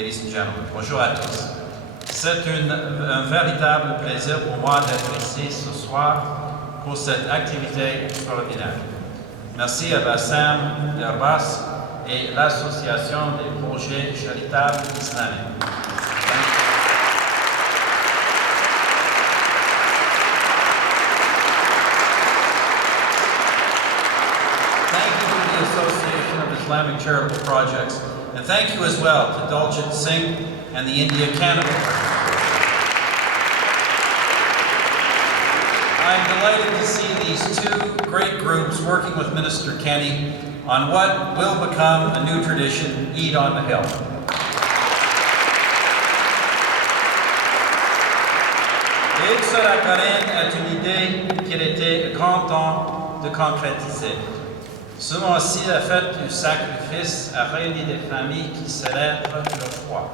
ladies and gentlemen. Bonjour à tous. C'est un véritable plaisir pour moi d'être ici ce soir pour cette activité extraordinaire. Merci à Bassam d'Airbus et l'Association des projets charitables islamiques. Thank you to the Association of Islamic Charitable Projects, and thank you as well to Daljit Singh and the India-Canada. I'm delighted to see these two great groups working with Minister Kenny on what will become a new tradition, Eid on the Hill. Eid sur la Corinne est une idée qu'il était grand temps de concrétiser. Ce mois-ci, la fête du sacrifice a réuni des familles qui célèbrent leur foi.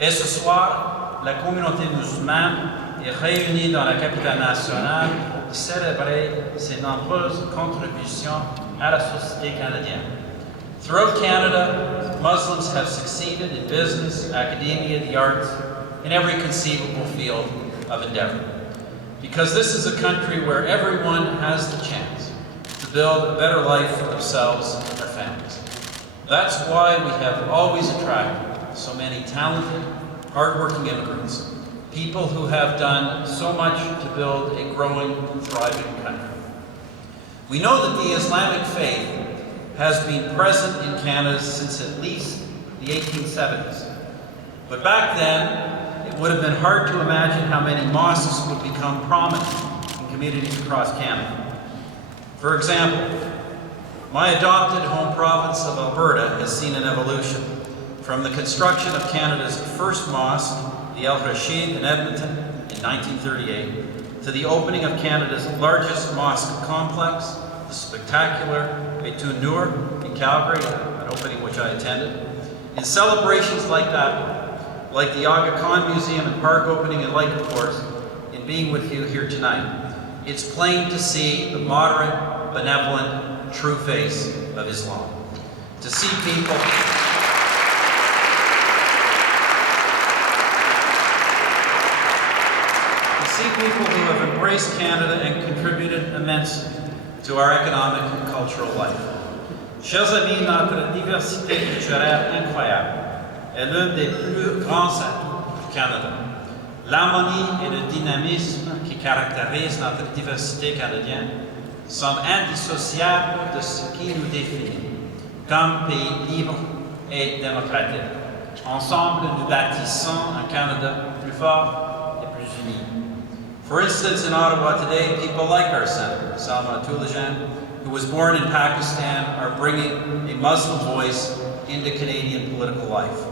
Et ce soir, la communauté musulmane est réunie dans la capitale nationale pour célébrer ses nombreuses contributions à la société canadienne. Throughout Canada, Muslims have succeeded in business, academia, the arts, in every conceivable field of endeavor. Because this is a country where everyone has the chance to build a better life for themselves and their families. That's why we have always attracted so many talented, hardworking immigrants, people who have done so much to build a growing, thriving country. We know that the Islamic faith has been present in Canada since at least the 1870s. But back then, it would have been hard to imagine how many mosques would become prominent in communities across Canada. For example, my adopted home province of Alberta has seen an evolution from the construction of Canada's first mosque, the El Rashid in Edmonton in 1938, to the opening of Canada's largest mosque complex, the spectacular Beit Nur in Calgary, an opening which I attended. In celebrations like that, like the Aga Khan Museum and Park opening, and like, of course, in being with you here tonight, it's plain to see the moderate, benevolent, true face of Islam. To see people who have embraced Canada and contributed immensely to our economic and cultural life. Chers amis, notre diversité culturelle incroyable est l'un des plus grands atouts du Canada. L'harmonie et le dynamisme qui caractérisent notre diversité canadienne sont indissociables de ce qui nous définit comme pays libre et démocratique. Ensemble, nous bâtissons un Canada plus fort et plus uni. For instance, in Ottawa today, people like our Senator, Salma Tulajan, who was born in Pakistan, are bringing a Muslim voice into Canadian political life.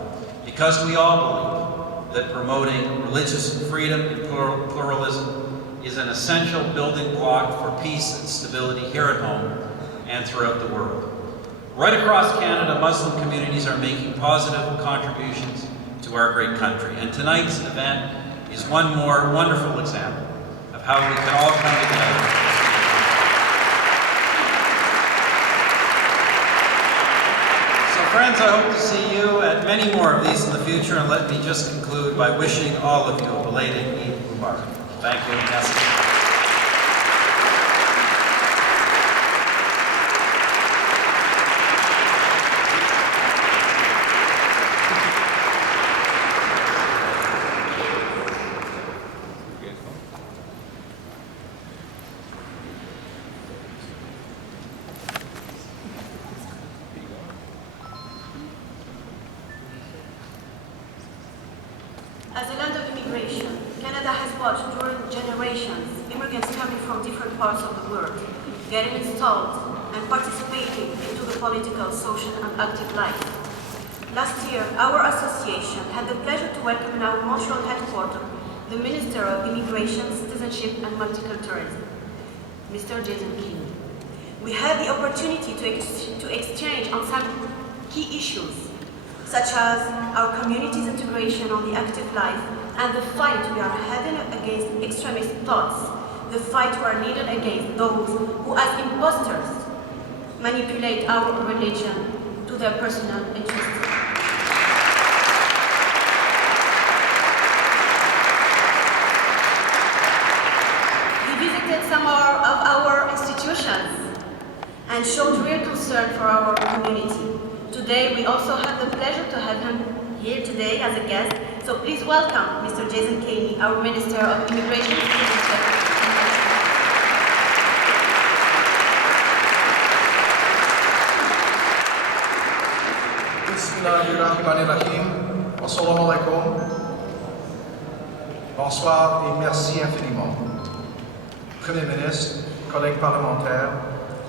Because we all believe that promoting religious freedom and pluralism is an essential building block for peace and stability here at home and throughout the world. Right across Canada, Muslim communities are making positive contributions to our great country. And tonight's event is one more wonderful example of how we can all come together. So friends, I hope to see you at many more of these in the future, and let me just conclude by wishing all of you a belated Eid Mubarak. Thank you. Merci. As a land of immigration, Canada has watched during generations immigrants coming from different parts of the world, getting installed and participating into the political, social and active life. Last year, our association had the pleasure to welcome in our Montreal headquarters the Minister of Immigration, Citizenship and Multiculturalism, Mr. Jason King. We had the opportunity to exchange on some key issues, such as our community's integration on the active life and the fight we are heading against extremist thoughts, the fight we are needed against those who as imposters manipulate our religion to their personal interests. we also have the pleasure to have him here today as a guest. So please welcome Mr. Jason Kenney, our Minister of Immigration, Citizenship, and Nationality. Bismillahirrahmanirrahim. Assalamu alaikum. Bonsoir et merci infiniment. Premier ministre, collègues parlementaires,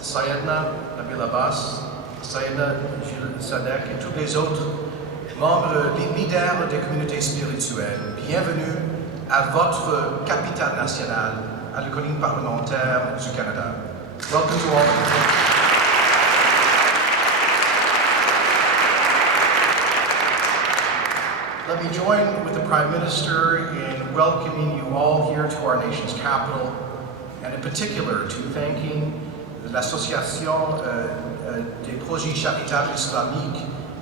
Sayedna Nabil Abbas, Sayedna Gilles Sadek et tous les autres membres, les leaders des communautés spirituelles, bienvenue à votre capitale nationale, à la colline parlementaire du Canada. Welcome to all of you. Let me join with the Prime Minister in welcoming you all here to our nation's capital, and in particular to thanking l'Association des projets charitables islamiques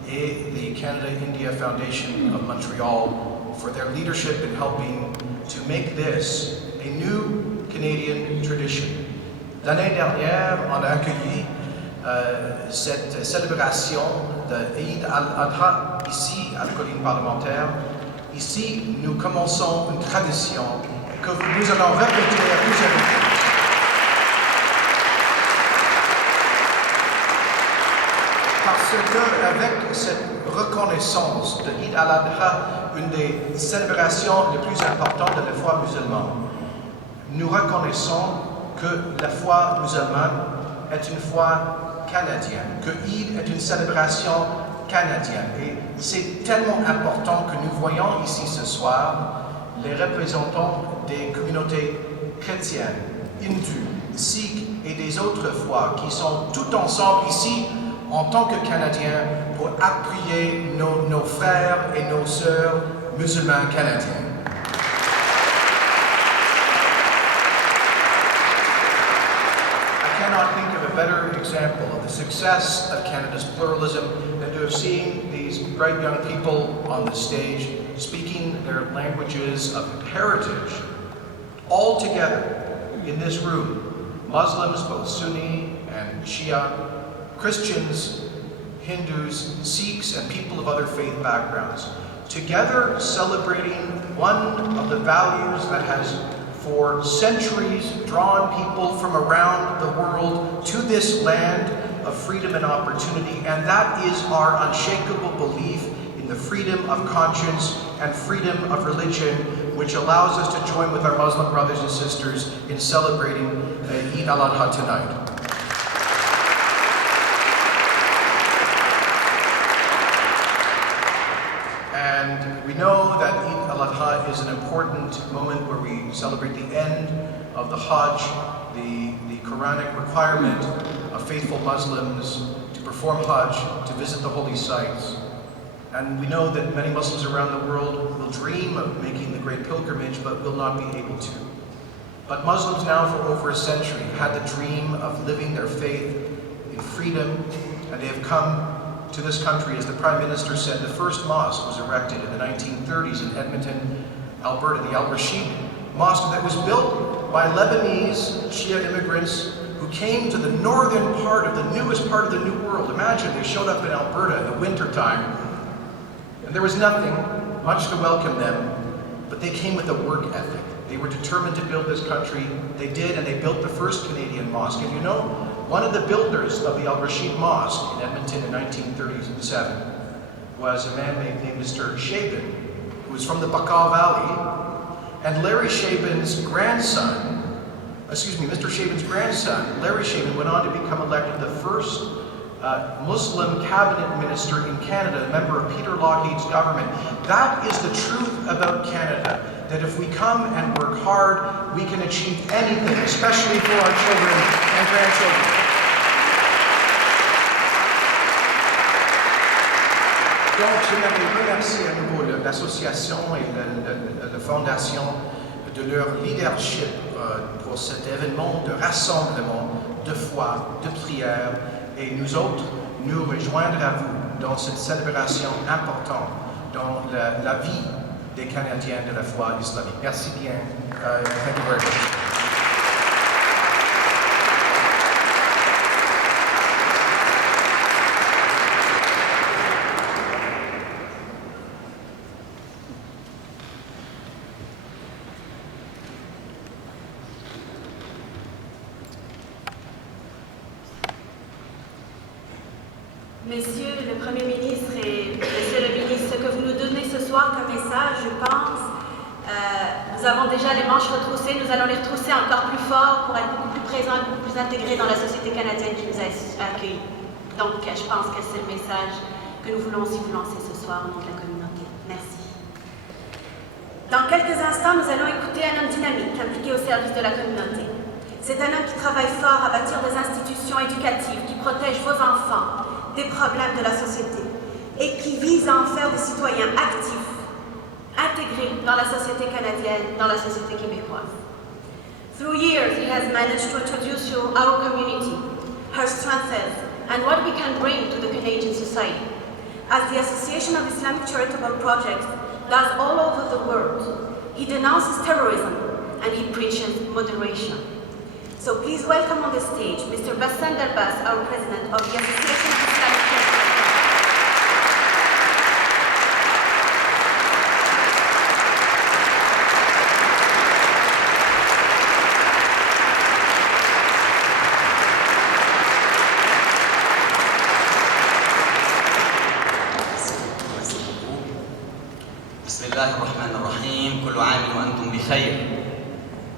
et the Canada-India Foundation of Montreal for their leadership in helping to make this a new Canadian tradition. L'année dernière, on a accueilli cette célébration de Eid al-Adha ici à la colline parlementaire. Ici, nous commençons une tradition que nous allons répéter à plusieurs reprises. Parce qu'avec cette reconnaissance de Eid al-Adha, une des célébrations les plus importantes de la foi musulmane, nous reconnaissons que la foi musulmane est une foi canadienne, que Eid est une célébration canadienne. Et c'est tellement important que nous voyons ici ce soir les représentants des communautés chrétiennes, hindoues, sikhs et des autres foi qui sont tout ensemble ici en tant que Canadiens pour appuyer nos frères et nos sœurs musulmans canadiens. I cannot think of a better example of the success of Canada's pluralism than to have seen these bright young people on the stage speaking their languages of heritage all together in this room. Muslims, both Sunni and Shia, Christians, Hindus, Sikhs, and people of other faith backgrounds, together celebrating one of the values that has for centuries drawn people from around the world to this land of freedom and opportunity, and that is our unshakable belief in the freedom of conscience and freedom of religion, which allows us to join with our Muslim brothers and sisters in celebrating Eid al-Adha tonight. And we know that Eid al-Adha is an important moment where we celebrate the end of the Hajj, the Quranic requirement of faithful Muslims to perform Hajj, to visit the holy sites. And we know that many Muslims around the world will dream of making the great pilgrimage, but will not be able to. But Muslims now for over a century had the dream of living their faith in freedom, and they have come to this country. As the Prime Minister said, the first mosque was erected in the 1930s in Edmonton, Alberta, the Al-Rashid Mosque that was built by Lebanese Shia immigrants who came to the northern part of the newest part of the New World. Imagine they showed up in Alberta in the winter time, and there was nothing much to welcome them, but they came with a work ethic. They were determined to build this country. They did, and they built the first Canadian mosque. And you know, one of the builders of the Al-Rashid Mosque in Edmonton in 1937 was a man named Mr. Shaban, who was from the Bakau Valley. And Larry Shaban's grandson, Mr. Shaban's grandson, Larry Shaban, went on to become elected the first Muslim cabinet minister in Canada, a member of Peter Lougheed's government. That is the truth about Canada, that if we come and work hard, we can achieve anything, especially for our children and grandchildren. Donc, j'aimerais remercier à nouveau l'association et la fondation de leur leadership pour cet événement de rassemblement, de foi, de prière, et nous autres, nous rejoindre à vous dans cette célébration importante dans la vie des Canadiens de la foi islamique. Merci bien. Thank you very much. Messieurs le Premier ministre et Monsieur le ministre, ce que vous nous donnez ce soir comme message, je pense, nous avons déjà les manches retroussées, nous allons les retrousser encore plus fort pour être beaucoup plus présents et beaucoup plus intégrés dans la société canadienne qui nous a accueillis. Donc, je pense que c'est le message que nous voulons aussi vous lancer ce soir au nom de la communauté. Merci. Dans quelques instants, nous allons écouter un homme dynamique, impliqué au service de la communauté. C'est un homme qui travaille fort à bâtir des institutions éducatives qui protègent vos enfants des problèmes de la société et qui vise à en faire des citoyens actifs, intégrés dans la société canadienne, dans la société québécoise. Through years, he has managed to introduce you our community, her strengths, and what we can bring to the Canadian society. As the Association of Islamic Charitable Projects does all over the world, he denounces terrorism and he preaches moderation. So please welcome on the stage Mr. Bassam Darbas, our president of the Association of Islamic Charitable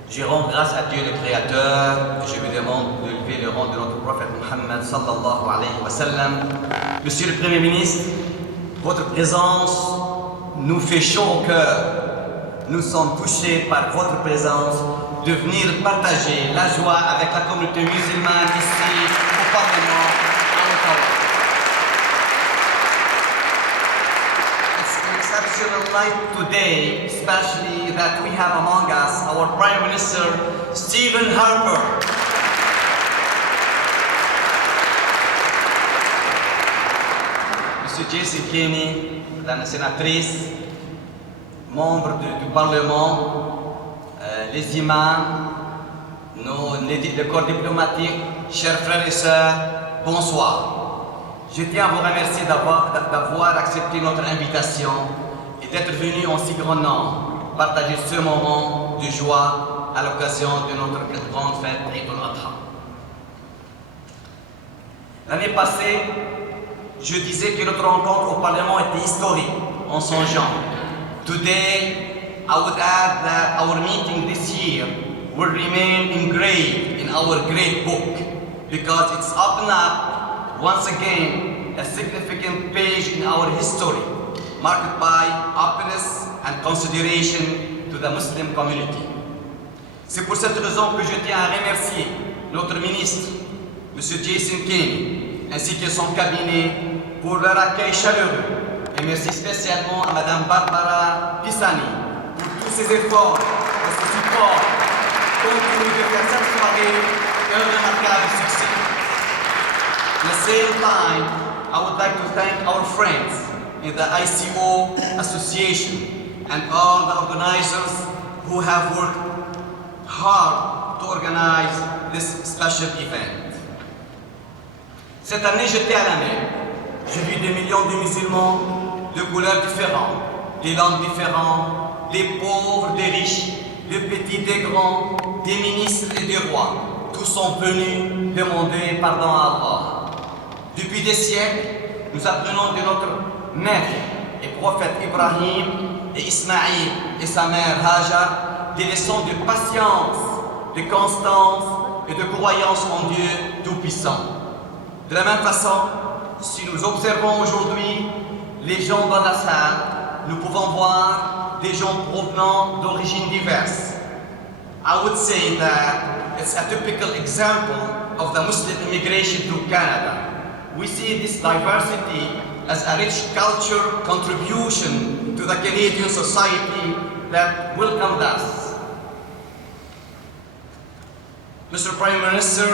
Je rends grâce à Dieu le Créateur et je vous demande de lever le rang de notre prophète Muhammad sallallahu alayhi wa sallam. Monsieur le Premier ministre, votre présence nous fait chaud au cœur. Nous sommes touchés par votre présence de venir partager la joie avec la communauté musulmane ici au Parlement à Ottawa. Exceptional night today, especially that we have among us our Prime Minister, Stephen Harper. Monsieur Jason Kenney, Madame la sénatrice, membres du Parlement, les imams, le corps diplomatique, chers frères et sœurs, bonsoir. Je tiens à vous remercier d'avoir accepté notre invitation et d'être venu en si grand nombre partager ce moment de joie à l'occasion de notre grande fête Eid al-Adha. L'année passée, je disais que notre rencontre au Parlement était historique en son genre. Today, I would add that our meeting this year will remain engraved in our great book because it's opened up once again a significant page in our history, marked by openness and consideration to the Muslim community. C'est pour cette raison que je tiens à remercier notre ministre, M. Jason Kenney, ainsi que son cabinet pour leur accueil chaleureux. Et merci spécialement à Mme Barbara Pisani pour tous ses efforts et ce support continue de faire cette soirée un remarquable succès. At the same time, I would like to thank our friends in the ICO Association and all the organizers who have worked hard to organize this special event. Cette année, j'étais à la mer. J'ai vu des millions de musulmans de couleurs différentes, des langues différentes, des pauvres, des riches, des petits, des grands, des ministres et des rois. Tous sont venus demander pardon à Allah. Depuis des siècles, nous apprenons de notre maître et prophète Ibrahim et Ismaïl et sa mère Hajar des leçons de patience, de constance et de croyance en Dieu Tout-Puissant. De la même façon, si nous observons aujourd'hui les gens dans la salle, nous pouvons voir des gens provenant d'origines diverses. I would say that it's a typical example of the Muslim immigration to Canada. We see this diversity as a rich culture contribution to the Canadian society that welcomed us. Mr. Prime Minister,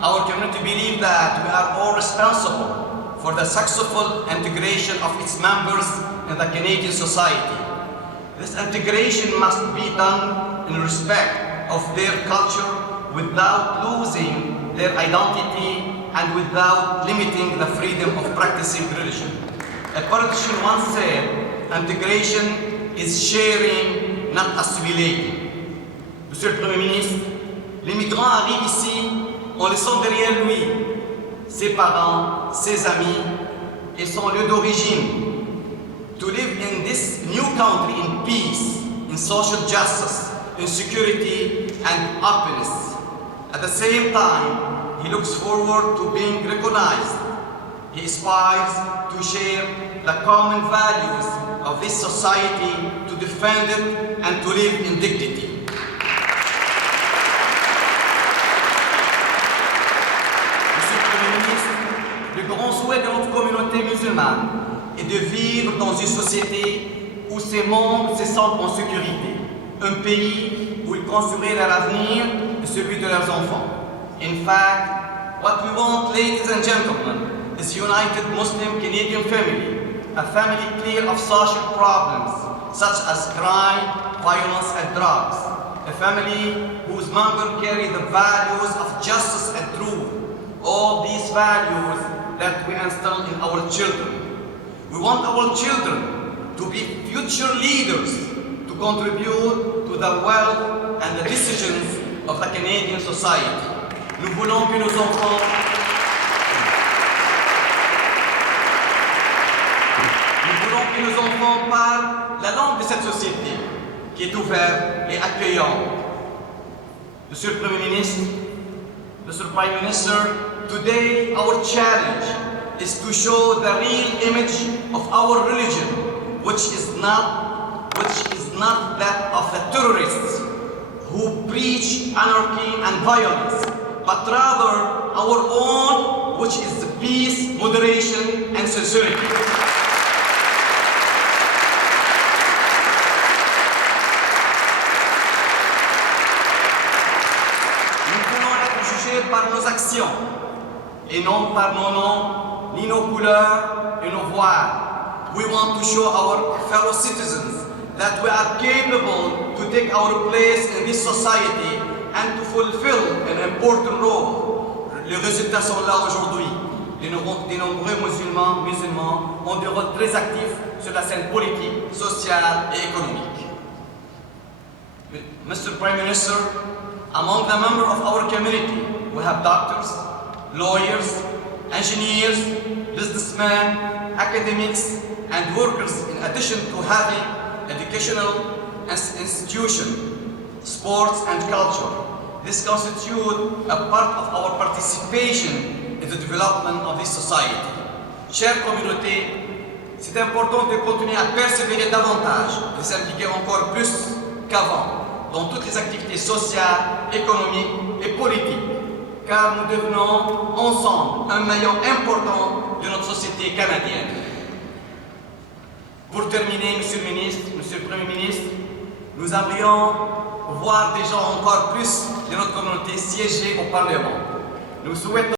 our community believes that we are all responsible for the successful integration of its members in the Canadian society. This integration must be done in respect of their culture without losing their identity and without limiting the freedom of practicing religion. A politician once said, integration is sharing, not assimilating. Monsieur le Premier ministre, l'immigrant arrive ici en laissant derrière lui ses parents, ses amis, et son lieu d'origine. To live in this new country in peace, in social justice, in security and happiness. At the same time, he looks forward to being recognized. He aspires to share the common values of this society, to defend it and to live in dignity. Monsieur le Premier ministre, le grand souhait de notre communauté musulmane est de vivre dans une société où ses membres se sentent en sécurité, un pays où ils construisent leur avenir et celui de leurs enfants. In fact, what we want, ladies and gentlemen, is a united Muslim Canadian family, a family clear of social problems such as crime, violence and drugs, a family whose members carry the values of justice and truth, all these values that we instill in our children. We want our children to be future leaders, to contribute to the wealth and the decisions of the Canadian society. Nous voulons que nos enfants parlent la langue de cette société qui est ouverte et accueillante. Monsieur le Premier ministre, Mr. Prime Minister, today our challenge is to show the real image of our religion, which is not that of the terrorists who preach anarchy and violence, but rather our own, which is peace, moderation, and sincerity. Nous voulons être jugés par nos actions, et non par nos noms, ni nos couleurs et nos voiles. We want to show our fellow citizens that we are capable to take our place in this society and to fulfill an important role. Les résultats sont là aujourd'hui. De nombreux musulmans ont des rôles très actifs sur la scène politique, sociale et économique. Mr. Prime Minister, among the members of our community, we have doctors, lawyers, engineers, businessmen, academics, and workers, in addition to having educational institutions, sports and culture. This constitutes a part of our participation in the development of this society. Chère communauté, c'est important de continuer à persévérer davantage et de s'impliquer encore plus qu'avant dans toutes les activités sociales, économiques et politiques, car nous devenons ensemble un maillon important de notre société canadienne. Pour terminer, Monsieur le Ministre, Monsieur le Premier ministre, nous aimerions voir des gens encore plus de notre communauté siéger au Parlement. Nous souhaitons